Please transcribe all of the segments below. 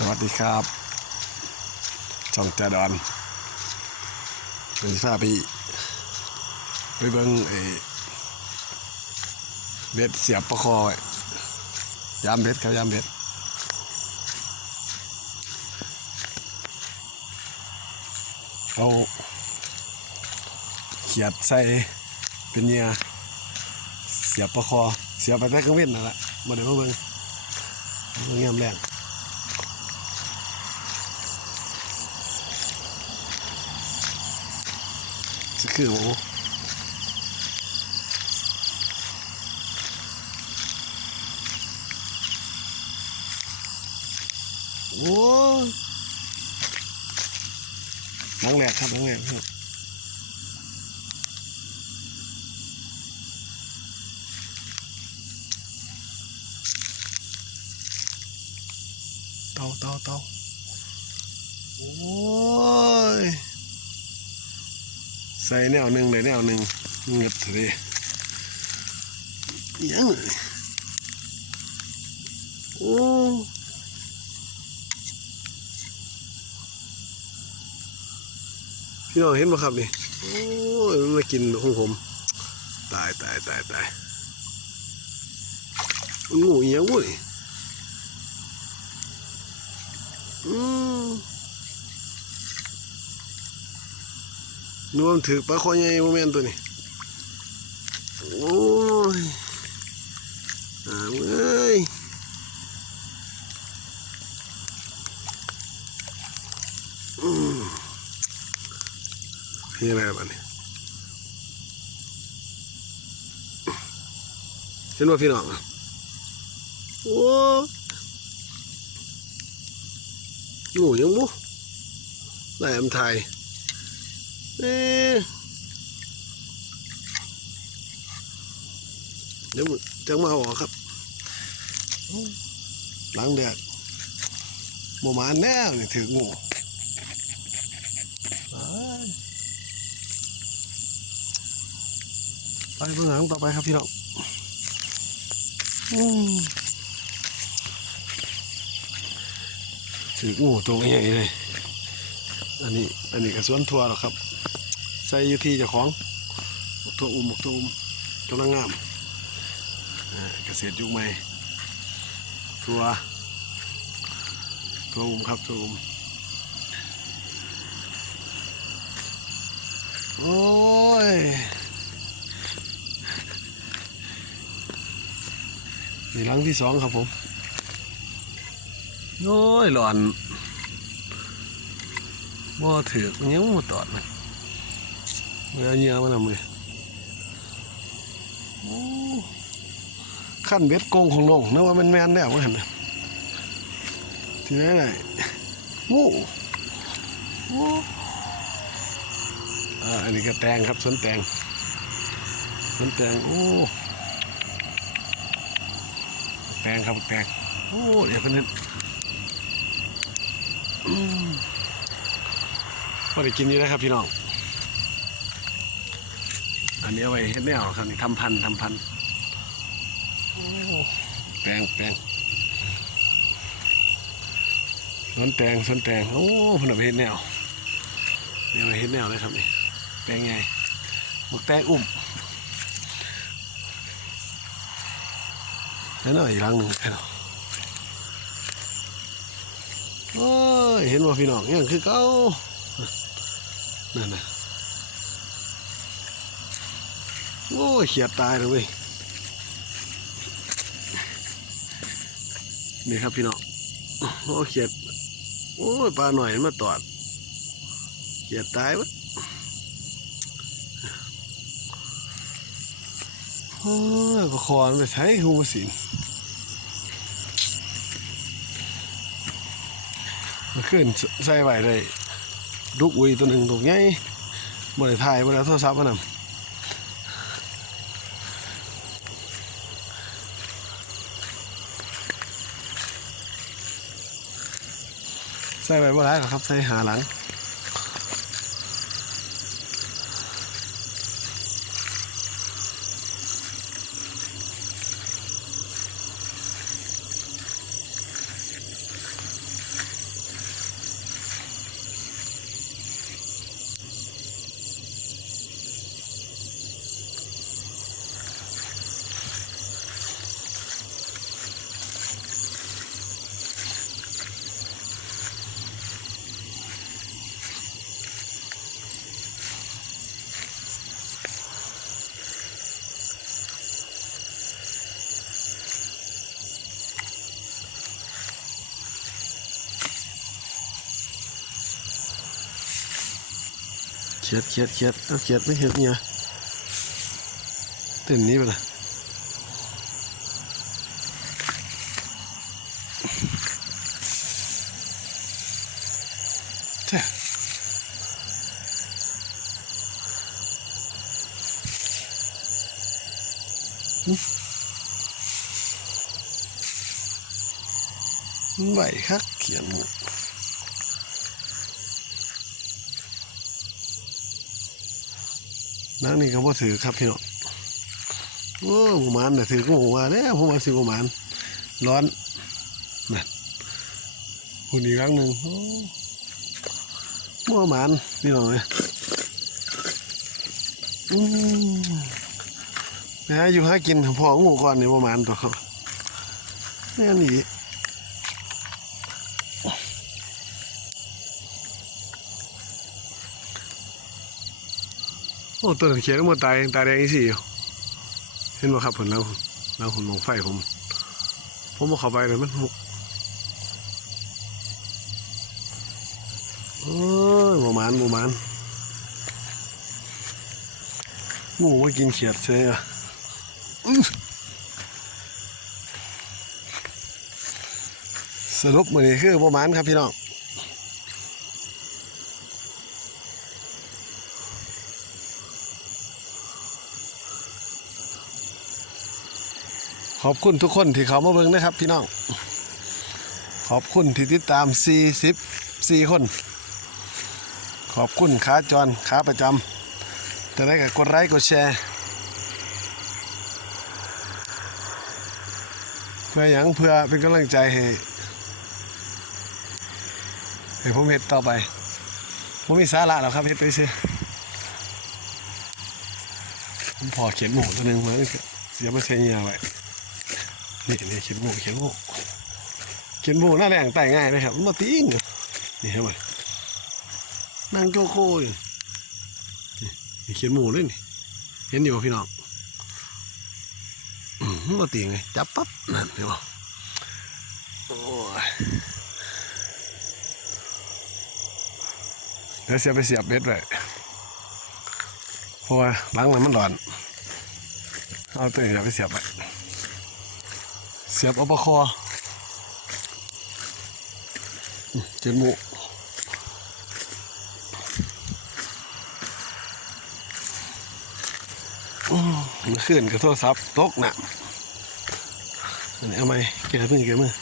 สวัสดีครับ ช่องจาดอนเป็นพาไปไปเบิ้งไอ้เบ็ดเสียบประคอไว้ยามเบ็ดครับยามเบ็ดเอาเขียดใส่เป็นเหยื่อเสียบประคอ เสียบไปแต่กังเว้นนั่นแหละมาเดี๋ยวมาเบิ้งเบิ้งยามแรง จะคือหมูโอ้ยนังแหลกครับนังแหลกครับเตาเตาเตาโอ้ย ใส่แนวหนึ่งเลยแนวหนึ่งเงึดเลยยังเลยโอ้พี่น้องเห็นไหมครับนี่โอ้ยมันมากินของผม ตายตายตายตายงูยังวะนี่อืม นวมถือปลาคอใหญ่โมเมนตัวนี้โอ้ยอ่าเอ้ยอืมเห็นอะไรบ้านี่เห็นว่าพี่น้องอะโอ้งูยังบุไล่อำไทย เดี๋ยวมันจะมาเอาอครับหลังแดดโมมาแน่นี่ถืองูไปเบื้องหลังต่อไปครับพี่น้องถืองูตัวใหญ่เลย อันนี้ อันนี้ก็สวนทัวร์หรอครับ ใส่อยู่ที่เจ้าของหมกตัวอุ้มหมกตัวอุ้มกำลังงามอ่าเกษตรยุคใหม่ทัวทัวอุ้มครับทัวอุ้มโอ้ยนี่หลังที่สองครับผมโอ้ยหลอนบ่ถือกยังบ่ตอดมัน เงือเงือมันทำเลยโอ้ขั้นเบ็ดโกงของน้องนึกว่ามันแมนแล้วว่าหันน่ะที่ไหนไหนโอ้โอ้อันนี้ก็แตงครับสวนแตงสวนแตงโอ้แตงครับแตงโอ้เดี๋ยวเป็นนิดอืมก็ได้กินอยู่นะครับพี่น้อง อันนี้เอาไว้เฮ็ดแนวครับนี่ทำพันธุ์ทำพันธุ์โอ้แปลงแปลงสวนแตงสวนแตงโอ้เพนเอาไปเฮ็ดแนวนี่เอาไปเฮ็ดแนวเลยครับนี่แปลงไงหมกแตงอุ้มแล้วน่อยอีกรังหนึ่งแค่นั้นโอ้ยเห็นว่าพี่น้องยังคือเก่านั่นนะ โอ้เขียดตายเลยเว้ยนี่ครับพี่น้องโอ้เขียดโอ้ปลาหน่อยมาตอดเขียดตายวะโอ้ยประคอนไปใช้หูสินมาขึ้นใส่ไว้เลยลูกอุยตัวหนึ่งตัวใหญ่บ่ได้ถ่ายบ่ได้เอาโทรศัพท์มานำ ใส่ไปบ่ได้หรอกครับ ใส่หาหลัง ขียดเขียดเขียดเอาเขียดไม่เห็ดเนี่ยเต้นนี้ไปละเจ้ไหวคักเขียนหมด นังนี่ก็บ่ถือครับพี่น้องโอ้หมูมันน่ะถือก็หมูมาแล้วผมว่าสิหมูมันร้อนนั่นหุ่นอีกครั้งหนึ่งโอ้หมูมันพี่น้องเลยอืมนะฮะอยู่หากินพองูก่อนนี่หมูมันตัวเขาแม่นี่ โอ้ตัวนั้นเขียนว่าตายตายแดงอีสี่เห็นไหมครับผลแล้วแล้วผมมองไฟผม ผมมาเข้าไปเลยมันหุกโอ้ยหมูมันหมูมันหมูมากินเขียดเสียอะอื้อสรุปมือนี้คือหมูมันครับพี่น้อง อบคุณทุกคนที่เขามาเบิ่งนะครับ พี่น้อง ขอบคุณที่ติดตาม 44 คน ขอบคุณขาจรขาประจำแต่ได้กับกดไลค์กดแชร์ เพื่ออย่างเพื่อเป็นกำลังใจให้ให้ผมเห็ดต่อไปผมมีสาระแล้วครับเห็ดไปซื้อผมพอเขียนหมูตัวหนึ่งมาเสียมาเสียเงียไว้ นี่นี่เขียนโม่เขียนโม่เขียนโม่หน้าแรงไต่ง่ายเลยครับมันมาติ้งนี่เห็นไหมนั่งโจโคอยู่นี่เขียนโม่เลยนี่เห็นอยู่พี่น้องมันมาติ้งเลยจับปั๊บนั่นเห็นบ่โอ้ยเดี๋ยวเสียไปเสียบเบ็ดไว้เพราะว่าล้างมันมันร้อน เอาตัวนี้ไปเสียบไป เสียบอุปคอเจ็ดหมูมันขึ้นกับโทรศัพท์ตกหนักอันนี้เอาไหมเกี่ยวมือเกี่ยวมือ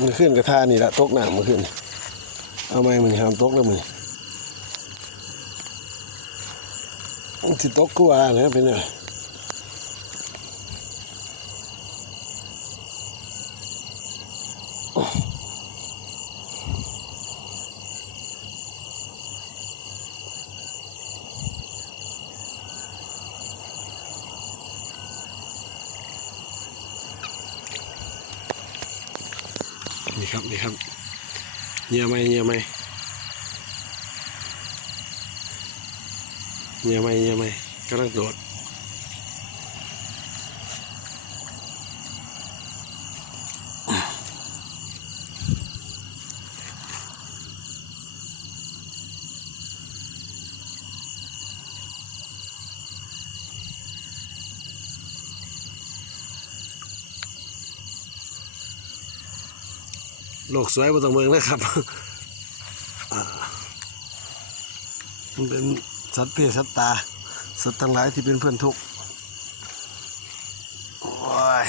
มันขึ้นกระทานี่ละตกหนักมันขึ้น เอาไหมมันห้ามตกแล้วมึง สิตกกูว่านะเป็นไงนี่ครับนี่ครับเงียไหมเงียไหม เงียไหมเงียไหมกำลังโดดโลกสวยบนตะเมืองนะครับอ่ามันเป็น สัตว์เพศสัตว์ตา สัตว์ทั้งหลายที่เป็นเพื่อนทุกข์โอ้ย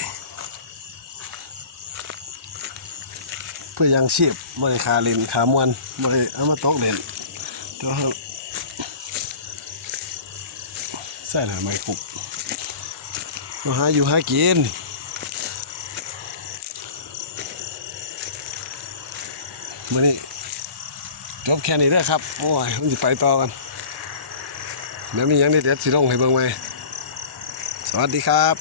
เพื่อยังชีพบริคาเล่นขามวนบริเอามาตอกเล่นเดี๋ยวครับใส่หนาไม้คุกมาหาอยู่หากินมื่อนี้จบแค่นี้เด้อครับ โอ้ยมันจะไปต่อกัน แล้วมีอย่างเด็ดๆสิลงให้เบิ่งไหมสวัสดีครับ